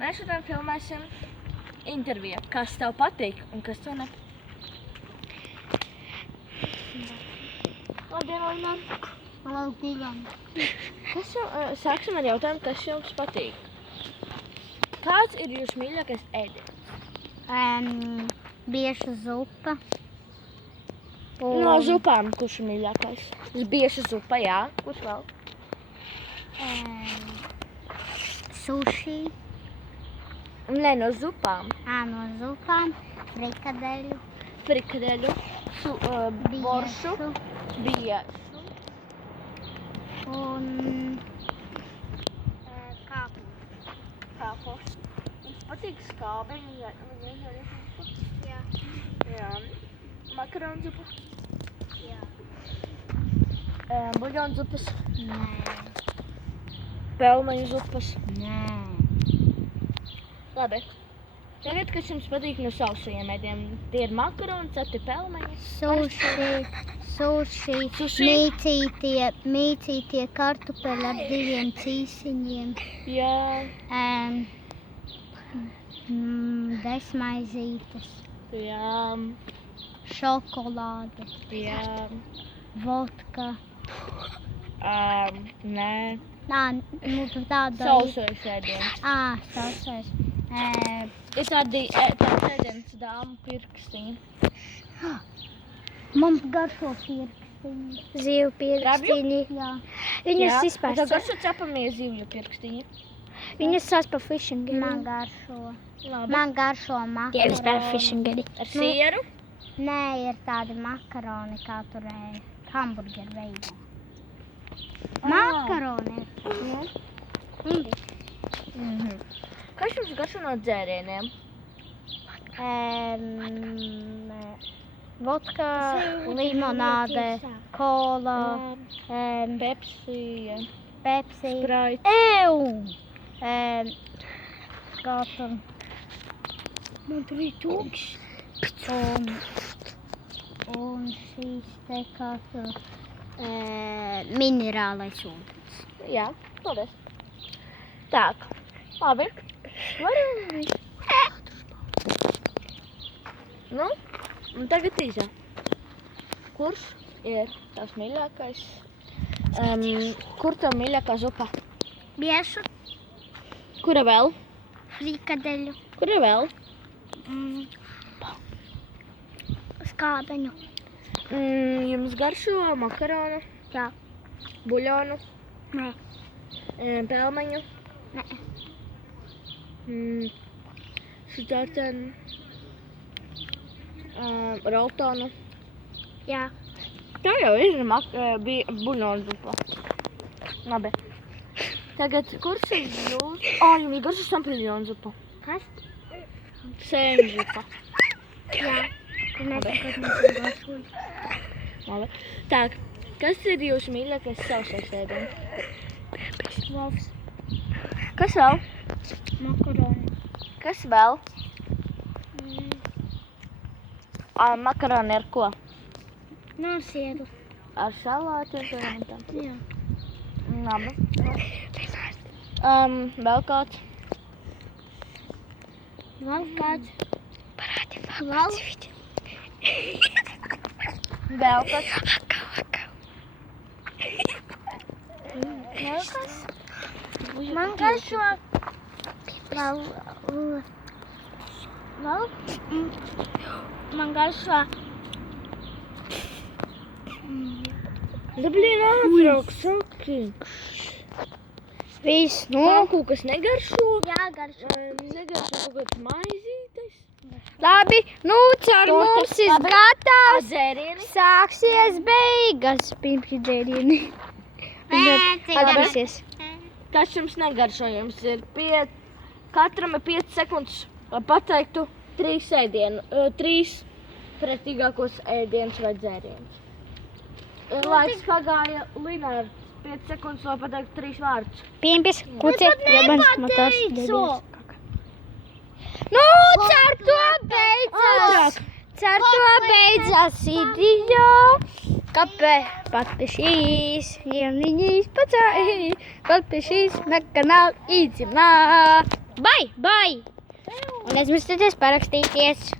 Mēs šodien filmēsim interviju, kas tev patīk un kas tev nepatīk. Labdien, Linor! Labdien! Sāksim ar jautājumu, kas jums patīk. Kāds ir jūsu mīļākais ēdiens? Bieša zupa. No zupām, kurš ir mīļākais? Bieša zupa, jā. Kurš vēl? Suši. Nē, no zupām. No zupām. Frikadeļu. Frikadeļu, boršu, biešu. Un kāpu. Kāpos. Jums patīk skābeņi? Jā. Jā. Makaronu zupa? Jā. Buļļonu zupas? Nē. Pelmeņu zupas? Nē. Labi. Tagad, kas jums patīk no sausajiem ēdieniem? Tie ir makaroni, cepti pelmeņi? Suši. Mīcītie kartupeļi ar 2 cīsiņiem. Jā. Desmaizītes. Jā. Šokolāde. Jā. Vodka. Nē. Tāda. Sausais ēdiens. Sausais. Ir tāds ēdiens dāmu pirkstiņi. Mums garšo pirkstiņi. Zivju pirkstiņi. Jā. Viņas vispār Tā garšo cepamie zivju pirkstiņi. Viņas sauc par fishingeri. Man garšo. Labi. Man garšo Tie vispār makaroni. fishingeri. Ar sieru? Nē, ir tādi makaroni, kā turēja hamburgeru veidā. Makaroni. Kas jums garšo no dzērieniem? Vodka, limonāde, kola, Pepsi, Pepsi. Sprite. Kā tur? Man tur ir tūkšs. Un šīs te kā tur minerālais ūdens. Jā, paldies. Так, labi. Varam visu. Nu, un tagad īsā. Kurš ir tavs mīļākais? Kur tev mīļākā zupa? Biešu, Kura vēl? frikadeļu, Kura vēl? skābeņu. Jums garšo makaronu, Jā. buļļonu, Nē. pelmeņu, Nē. šķērtenu, roltonu. Jā. Tā jau ir buļļonu zupa. Labi. Tagad, kurš ir jūs? Jums garšo šampiņonu zupa. Kas? Sēņu zupa. Jā. Tur nesakot mums garšo. Labi. Tā, kas ir jūsu mīļākais sausais ēdiens? Lovs. Kas vēl? Makaroni. Kas vēl? Makaroni ar ko? No sieru. Ar salātu un tam. Jā. Labi. Vēl kāds? Vēl kāds? Parādi Vēl? Vēl kāds? Vēl kas? Man garšo. Vēl. Man garšo. Da, blīn, ātrāk, saki. Viss, Man kaut kas negaršo. Jā, garšo. Negaršo kaut kāds maizītes. Labi, nu caur mums ir gatavs. Dzērieni. Sāksies beigas. Pirmši dzērieni. Atgriezies. Kas jums negaršo? Jums ir katram ir 5 sekundes, lai pateiktu 3 pretīgākos ēdienus vai dzērienus. Laiks pagāja, Linār, 5 sekundes, lai pateiktu 3 vārdus. Piempis, kuci, jebans, motors, debies. Nu, caur to beidzās. Caur to beidzās video. Kāpēc? Подпишись, не ленись, пацаны. Подпишись на канал Идима. Bai! Un aizmirstieties parakstīties!